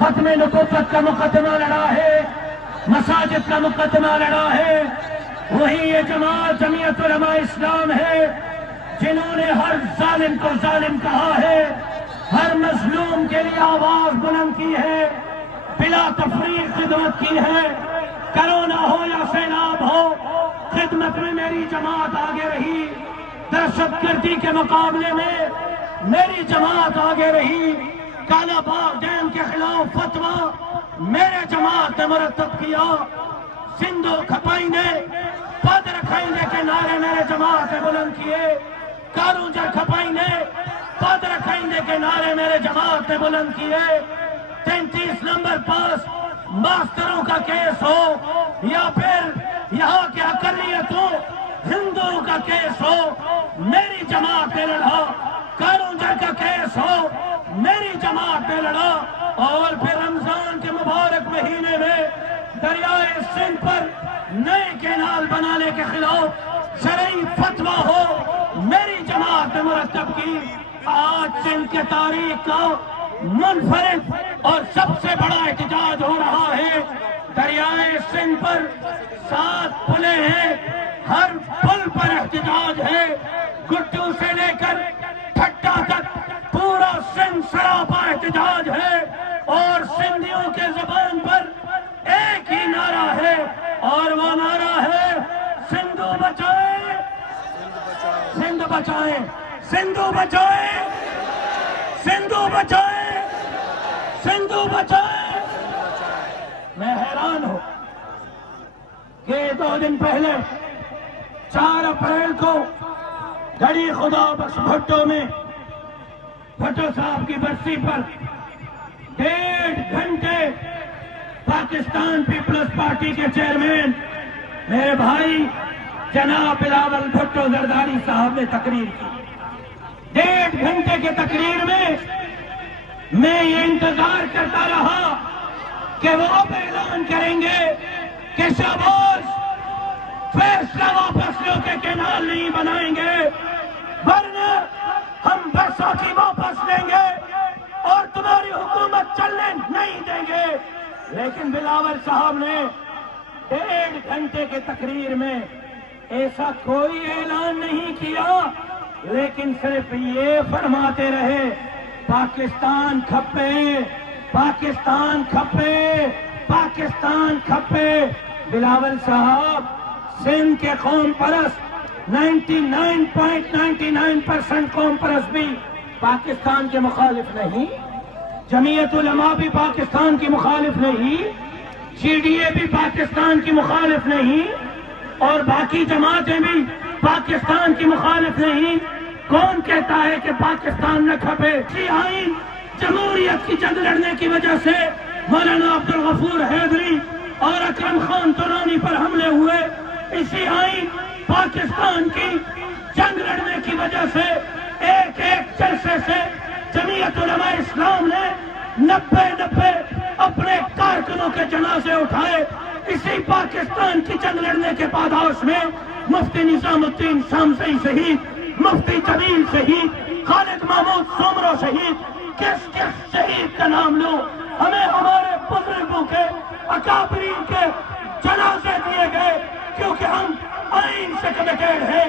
ختم نبوت کا مقدمہ لڑا ہے، مساجد کا مقدمہ لڑا ہے، وہی یہ جماعت جمعیت علماء اسلام ہے جنہوں نے ہر ظالم کو ظالم کہا ہے، ہر مظلوم کے لیے آواز بلند کی ہے، بلا تفریق خدمت کی ہے۔ کرونا ہو یا سیلاب ہو، خدمت میں میری جماعت آگے رہی، دہشت گردی کے مقابلے میں میری جماعت آگے رہی، کالا باغ ڈیم کے خلاف فتویٰ میرے جماعت نے مرتب کیا، سندھو کھپائیں گے پد رکھیں گے کے نعرے میرے جماعت نے بلند کیے، کارونجر کھپائیں گے پد رکھیں گے کے نعرے میرے جماعت نے بلند کیے۔ 33 نمبر پاس ماسٹروں کا کیس ہو یا پھر یہاں کے اقلیتوں ہندوؤں کا کیس ہو، میری جماعت نے لڑا، کارونجر کا کیس ہو میری جماعت نے لڑا، اور پھر رمضان کے مبارک مہینے میں دریائے سندھ پر نئے کینال بنانے کے خلاف شرعی فتویٰ ہو میری جماعت نے مرتب کی۔ آج سندھ کے تاریخ کا منفرد اور سب سے بڑا احتجاج ہو رہا ہے۔ دریائے سندھ پر 7 پلیں ہیں، ہر پل پر احتجاج ہے، گڈو سے لے کر ٹھٹا تک پورا سندھ سراپا احتجاج ہے، اور سندھیوں کے زبان پر ایک ہی نعرہ ہے، اور وہ نعرہ ہے سندھو بچائیں، سندھ بچائیں، سندھو بچائیں، سندھو بچائیں، سندھو بچائیں۔ میں حیران ہوں کہ 2 دن پہلے 4 اپریل کو گھڑی خدا بخش بھٹو میں بھٹو صاحب کی برسی پر 1.5 گھنٹے پاکستان پیپلز پارٹی کے چیئرمین میرے بھائی جناب بلاول بھٹو زرداری صاحب نے تقریر کی۔ 1.5 گھنٹے کے تقریر میں یہ انتظار کرتا رہا کہ وہ اب اعلان کریں گے کہ شہباز فیصلہ واپس لو کے کینال نہیں بنائیں گے، ورنہ ہم بیساکھی واپس لیں گے اور تمہاری حکومت چلنے نہیں دیں گے۔ لیکن بلاول صاحب نے 1.5 گھنٹے کے تقریر میں ایسا کوئی اعلان نہیں کیا، لیکن صرف یہ فرماتے رہے پاکستان کھپے، پاکستان کھپے، پاکستان کھپے۔ بلاول صاحب سندھ کے قوم پرست 99.99% قوم پرست بھی پاکستان کے مخالف نہیں، جمعیت علماء بھی پاکستان کی مخالف نہیں، سی ڈی اے بھی پاکستان کی مخالف نہیں، اور باقی جماعتیں بھی پاکستان کی مخالف نہیں۔ کون کہتا ہے کہ پاکستان نہ کھپے؟ اسی آئین جمہوریت کی جنگ لڑنے کی وجہ سے مولانا عبدالغفور حیدری اور اکرم خان ترانی پر حملے ہوئے، اسی آئین پاکستان کی جنگ لڑنے کی وجہ سے ایک جلسے سے جمعیت علماء اسلام نے 90 اپنے کارکنوں کے جنازے اٹھائے۔ اسی پاکستان کی جنگ لڑنے کے پاداش میں مفتی نظام الدین شامسی شہید، مفتی جمیل شہید، خالد محمود سومرو شہید، کس شہید کا نام لو، ہمیں ہمارے بزرگوں کے اکابرین کے جنازے دیے گئے، کیونکہ ہم آئین سے کمیٹیڈ ہیں،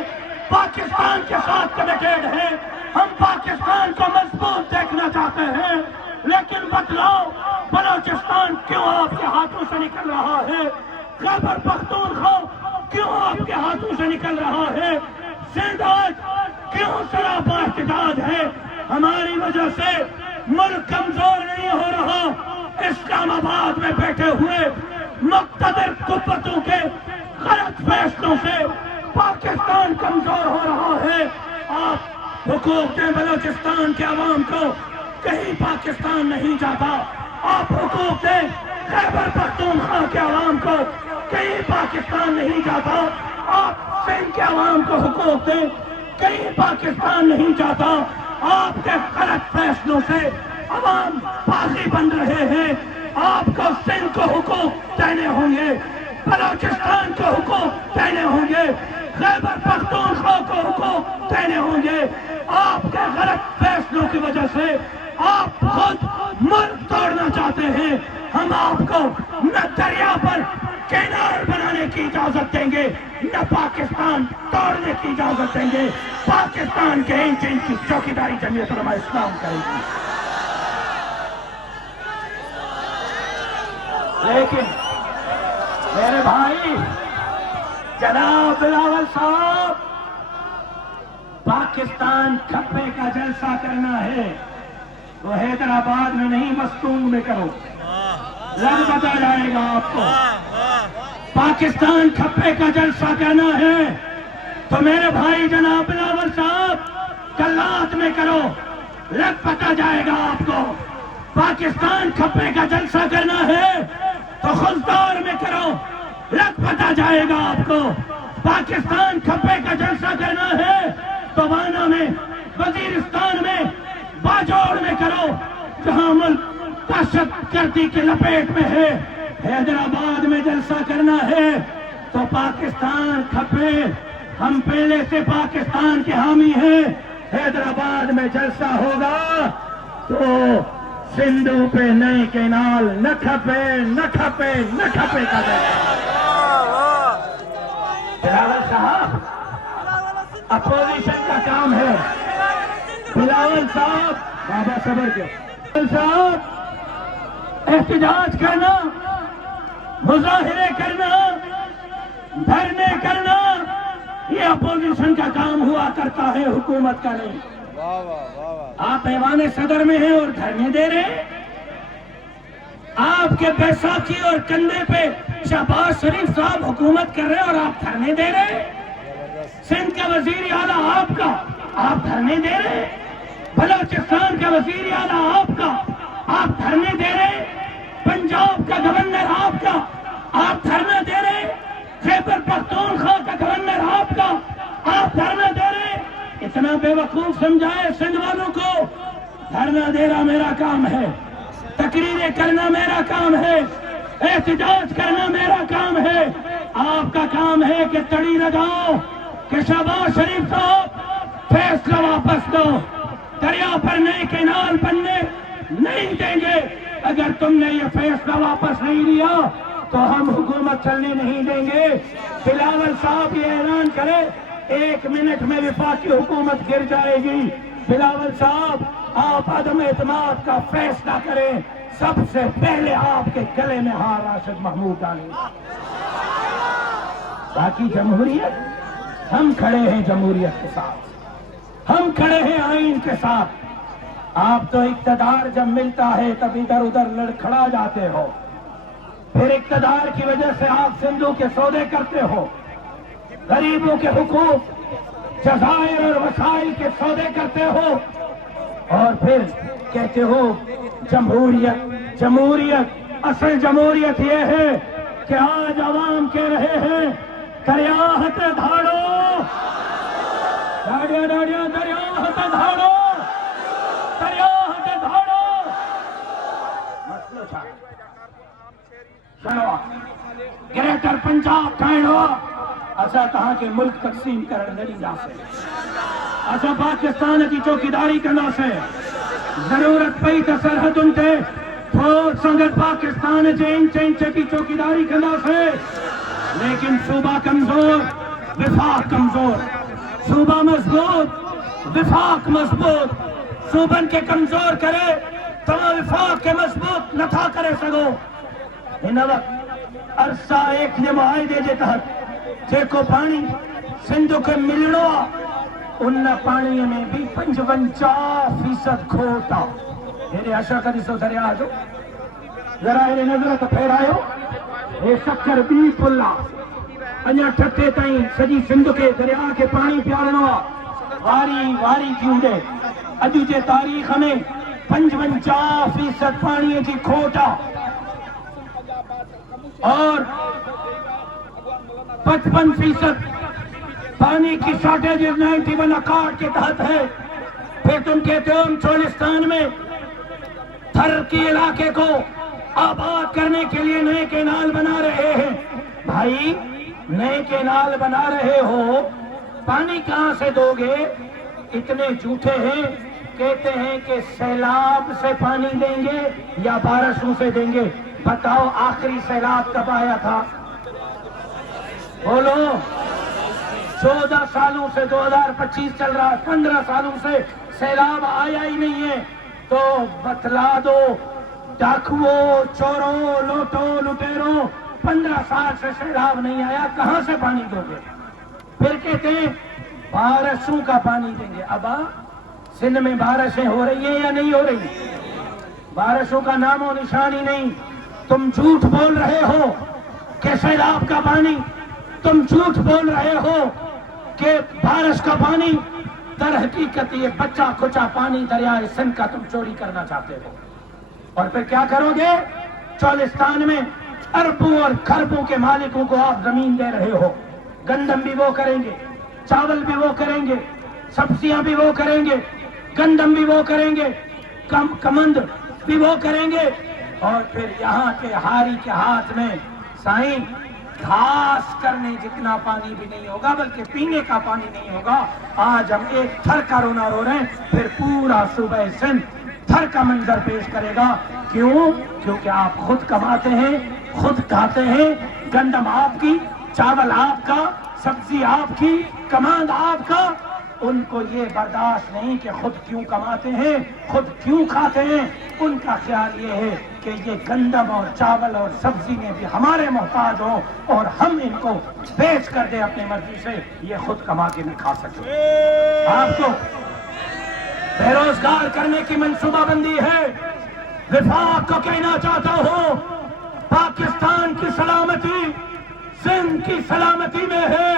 پاکستان کے ساتھ کمیٹیڈ ہیں، ہم پاکستان کو مضبوط دیکھنا چاہتے ہیں۔ لیکن بتلاؤ بلوچستان کیوں آپ کے ہاتھوں سے نکل رہا ہے؟ خیبر پختونخوا کیوں آپ کے ہاتھوں سے نکل رہا ہے؟ سندھ آج کیوں سراپا احتجاج ہے؟ ہماری وجہ سے ملک کمزور نہیں ہو رہا، اسلام آباد میں بیٹھے ہوئے مقتدر قوتوں کے غلط فیصلوں سے پاکستان کمزور ہو رہا ہے۔ آپ حقوق دیں بلوچستان کے عوام کو، کہیں پاکستان نہیں جاتا۔ آپ حقوق دیں خیبر پختونخوا کے عوام کو، کہیں پاکستان نہیں جاتا۔ آپ سندھ کے عوام کو حقوق دیں، کہیں پاکستان نہیں جاتا۔ آپ کے غلط فیصلوں سے عوام باغی بن رہے ہیں۔ آپ کو سندھ کو حقوق دینے ہوں گے، بلوچستان کو حقوق دینے ہوں گے، خیبر پختونخوا کو حقوق دینے ہوں گے۔ آپ کے غلط فیصلوں کی وجہ سے آپ خود ملک توڑنا چاہتے ہیں، ہم آپ کو نہ دریا پر کینال بنانے کی اجازت دیں گے، نہ پاکستان توڑنے کی اجازت دیں گے۔ پاکستان کے انچ انچ کی چوکیداری جمعیت علماء اسلام کرے گی۔ لیکن میرے بھائی جناب بلاول صاحب، پاکستان کھپے کا جلسہ کرنا ہے تو حیدرآباد میں نہیں، مستونگ میں کرو، لگ بتا جائے گا آپ کو۔ پاکستان کھپے کا جلسہ کرنا ہے تو میرے بھائی جناب بلاول صاحب کلات میں کرو، لگ پتا جائے گا آپ کو۔ پاکستان کھپے کا جلسہ کرنا ہے تو خلدار میں کرو، لگ پتا جائے گا آپ کو۔ پاکستان کھپے کا جلسہ کرنا ہے تو وانا میں، وزیرستان میں، باجوڑ میں کرو، جہاں ملک دہشت گردی کی لپیٹ میں ہے۔ حیدرآباد میں جلسہ کرنا ہے تو پاکستان کھپے، ہم پہلے سے پاکستان کے حامی ہیں۔ حیدرآباد میں جلسہ ہوگا تو سندھو پہ نئے کینال نہ کھپے، نہ کھپے، نہ کھپے کا جلسہ۔ بلاول صاحب اپوزیشن کا کام ہے، بلاول صاحب، بابا صبر کیا، بلاول صاحب احتجاج کرنا، مظاہرے کرنا، دھرنے کرنا، یہ اپوزیشن کا کام ہوا کرتا ہے، حکومت کا نہیں۔ آپ ایوان صدر میں ہیں اور دھرنے دے رہے ہیں؟ آپ کے بیساکھی اور کندھے پہ شہباز شریف صاحب حکومت کر رہے ہیں اور آپ دھرنے دے رہے ہیں؟ سندھ کا وزیر اعلیٰ آپ کا، آپ دھرنے دے رہے ہیں؟ بلوچستان کا وزیر اعلیٰ آپ کا، آپ دھرنے دے رہے ہیں؟ پنجاب کا گورنر آپ کا، آپ دھرنا دے رہے ہیں؟ خیبر پختونخوا کا گورنر آپ کا، آپ دھرنا دے رہے ہیں؟ اتنا بے وقوف سمجھائے سندھ والوں کو؟ دھرنا دینا میرا کام ہے، تقریریں کرنا میرا کام ہے، احتجاج کرنا میرا کام ہے۔ آپ کا کام ہے کہ تڑی لگاؤ کہ شہباز شریف صاحب فیصلہ واپس دو، دریا پر نئے کینال بننے نہیں دیں گے۔ اگر تم نے یہ فیصلہ واپس نہیں لیا تو ہم حکومت چلنے نہیں دیں گے۔ بلاول صاحب یہ اعلان کرے 1 منٹ میں وفاقی حکومت گر جائے گی۔ بلاول صاحب آپ عدم اعتماد کا فیصلہ کریں، سب سے پہلے آپ کے گلے میں ہار راشد محمود ڈالیں۔ باقی جمہوریت، ہم کھڑے ہیں جمہوریت کے ساتھ، ہم کھڑے ہیں آئین کے ساتھ۔ آپ تو اقتدار جب ملتا ہے تب ادھر ادھر لڑکھڑا جاتے ہو، پھر اقتدار کی وجہ سے آپ سندھو کے سودے کرتے ہو، غریبوں کے حقوق، جزائر اور وسائل کے سودے کرتے ہو، اور پھر کہتے ہو جمہوریت۔ جمہوریت، اصل جمہوریت یہ ہے کہ آج عوام کہہ رہے ہیں دریاہت دھاڑو، ڈاڑیاں ڈاڑیاں دریاہت دھاڑو، دریاہت دھاڑو، مسئلہ چلو گریٹر پنجاب ٹھائنو اسا تہاں کے ملک تقسیم کرن نہیں جا سے، اسا پاکستان کی چوکیداری کرنا سے، ضرورت پئی تو سرحدن تے تھوڑ سنگت پاکستان جے انچ انچ کی چوکیداری کرنا سے، لیکن صوبہ کمزور، وفاق کمزور، صوبہ مضبوط، وفاق مضبوط، صوبن کے کمزور کرے تو وفاق کے مضبوط نہ تھا کرے سگو۔ ان وقت عرصہ ایک یہ معاہدے کے تحت جے کو پانی سندھ کے ملنو ان پانی میں بھی 55% کھوٹا۔ یہ اشا کا دسو دریا جو ذرا یہ نظر تو پھیرایو، یہ شکر بی پلا اجا ٹھٹے تائیں سجی سندھ کے دریا کے پانی پیارنو واری واری کیوں دے اج جے تاریخ میں 55% پانی کی کھوٹا اور 55% پانی کی شارٹیج 91 اکارڈ کے تحت ہے۔ پھر تم کہتے ہو ہم چولستان میں تھر کے علاقے کو آباد کرنے کے لیے نئے کینال بنا رہے ہیں۔ بھائی نئے کینال بنا رہے ہو، پانی کہاں سے دو گے؟ اتنے جھوٹے ہیں کہتے ہیں کہ سیلاب سے پانی دیں گے یا بارشوں سے دیں گے. بتاؤ آخری سیلاب کب آیا تھا؟ بولو. 14 سالوں سے 2025 چل رہا ہے، 15 سالوں سے سیلاب آیا ہی نہیں ہے. تو بتلا دو ڈاکوؤں، چوروں، لوٹوں، لٹیروں، 15 سال سے سیلاب نہیں آیا، کہاں سے پانی دو گے؟ پھر کہتے ہیں بارشوں کا پانی دیں گے. ابا سندھ میں بارشیں ہو رہی ہیں یا نہیں ہو رہی؟ بارشوں کا نام و نشان ہی نہیں. تم جھوٹ بول رہے ہو کہ سیلاب کا پانی، تم جھوٹ بول رہے ہو کہ بارش کا پانی. در حقیقت یہ بچہ کھچا پانی دریائے سندھ کا تم چوری کرنا چاہتے ہو. اور پھر کیا کرو گے؟ چولستان میں اربوں اور کھربوں کے مالکوں کو آپ زمین دے رہے ہو. گندم بھی وہ کریں گے، چاول بھی وہ کریں گے، سبزیاں بھی وہ کریں گے، گندم بھی وہ کریں گے، کمند بھی وہ کریں گے. اور پھر یہاں کے ہاری کے ہاتھ میں سائیں گھاس کرنے جتنا پانی بھی نہیں ہوگا، بلکہ پینے کا پانی نہیں ہوگا. آج ہم ایک تھر کا رونا رو رہے ہیں، پھر پورا صوبہ سندھ تھر کا منظر پیش کرے گا. کیوں؟ کیونکہ آپ خود کماتے ہیں، خود کھاتے ہیں. گندم آپ کی، چاول آپ کا، سبزی آپ کی، کماند آپ کا. ان کو یہ برداشت نہیں کہ خود کیوں کماتے ہیں، خود کیوں کھاتے ہیں. ان کا خیال یہ ہے کہ یہ گندم اور چاول اور سبزی میں بھی ہمارے محتاج ہوں اور ہم ان کو بیچ کر دیں اپنی مرضی سے، یہ خود کما کے نہ کھا سکیں. آپ کو بے روزگار کرنے کی منصوبہ بندی ہے. وفاق کو کہنا چاہتا ہوں، پاکستان کی سلامتی سندھ کی سلامتی میں ہے.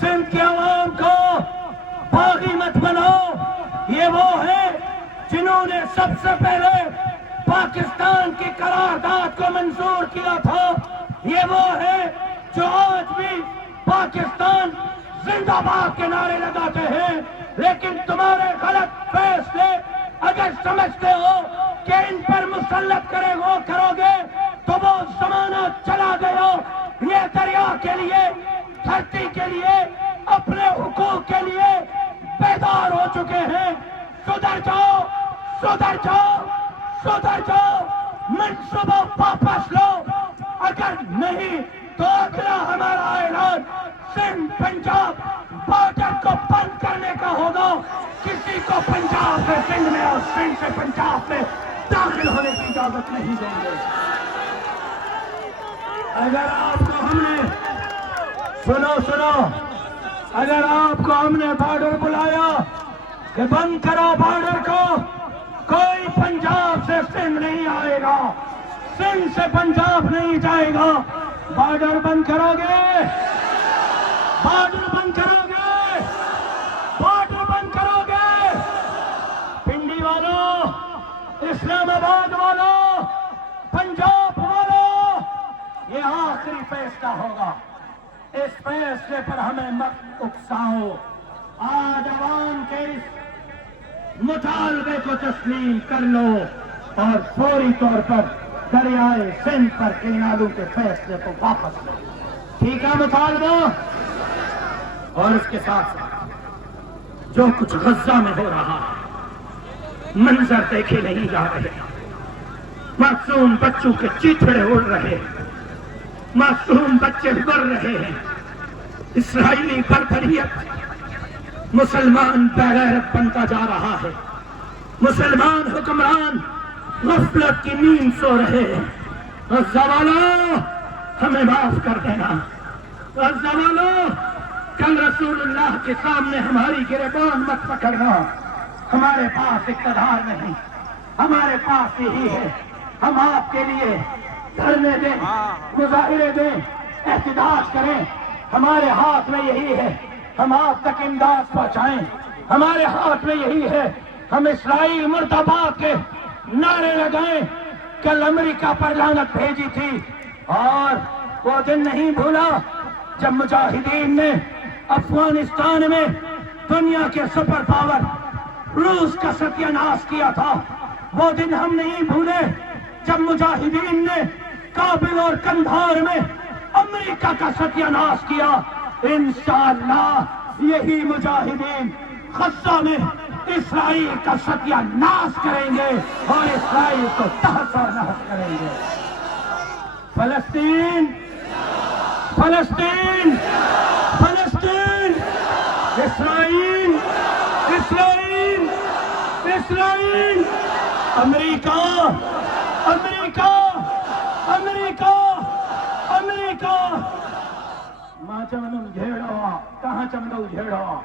سندھ کے عوام کو باغی مت بناؤ. یہ وہ ہے جنہوں نے سب سے پہلے پاکستان کی قرارداد کو منظور کیا تھا. یہ وہ ہے جو آج بھی پاکستان زندہ باد کے نعرے لگاتے ہیں. لیکن تمہارے غلط فیصلے اگر سمجھتے ہو کہ ان پر مسلط کرو گے تو وہ زمانہ چلا گیا. یہ دریا کے لیے، دھرتی کے لیے، اپنے حقوق کے لیے بیدار ہو چکے ہیں. سدھر جاؤ، سدھر جاؤ، سدھر جاؤ. منصوبہ واپس لو. اگر نہیں تو اگلا ہمارا اعلان سندھ پنجاب بارڈر کو بند کرنے کا ہوگا. کسی کو پنجاب سے سندھ میں اور سندھ سے پنجاب میں داخل ہونے کی اجازت نہیں دیں گے. اگر آپ کو ہم نے سنو اگر آپ کو ہم نے بارڈر بلایا کہ بند کرو بارڈر کو، کوئی پنجاب سے سندھ نہیں آئے گا، سندھ سے پنجاب نہیں جائے گا. بارڈر بند کرو گے، بارڈر بند کرو گے، بارڈر بند کرو گے. پنڈی والوں، اسلام آباد والوں، پنجاب والوں، یہ آخری فیصلہ ہوگا. اس فیصلے پر ہمیں مت اکساؤ. آج عوام کے اس مطالبے کو تسلیم کر لو اور فوری طور پر دریائے سندھ پر کینالوں کے فیصلے کو واپس لو. ٹھیک ہے مطالبہ؟ اور اس کے ساتھ ساتھ جو کچھ غزہ میں ہو رہا ہے، منظر دیکھے نہیں جا رہے. معصوم بچوں کے چیتڑے اڑ رہے ہیں، معصوم بچے مر رہے ہیں. اسرائیلی بربریت مسلمان بغیرت بنتا جا رہا ہے. مسلمان حکمران غفلت کی نیند سو رہے ہیں. غزہ والوں، ہمیں معاف کر دینا. غزہ والوں، کل رسول اللہ کے سامنے ہماری گریبان مت پکڑنا. ہمارے پاس اقتدار نہیں، ہمارے پاس یہی ہے. ہم آپ کے لیے دھرنے دیں، مظاہرے دیں، احتجاج کریں. ہمارے ہاتھ میں یہی ہے. ہم آپ تک امداد پہنچائیں. ہمارے ہاتھ میں یہی ہے. ہم اسرائیل مرد آباد کے نعرے لگائیں. کل امریکہ پر لعنت بھیجی تھی اور وہ دن نہیں بھولا جب مجاہدین نے افغانستان میں دنیا کے سپر پاور روس کا ستیہ ناش کیا تھا. وہ دن ہم نہیں بھولے جب مجاہدین نے کابل اور کندھار میں امریکہ کا ستیہ ناش کیا. انشاءاللہ یہی مجاہدین غزہ میں اسرائیل کا ستیہ ناش کریں گے اور اسرائیل کو تحس و نحس کریں گے۔ فلسطین فلسطین فلسطین، اسرائیل اسرائیل اسرائیل، امریکہ امریکہ امریکہ امریکہ، ماں چمنو جھیڑو کہاں چمنو جھیڑو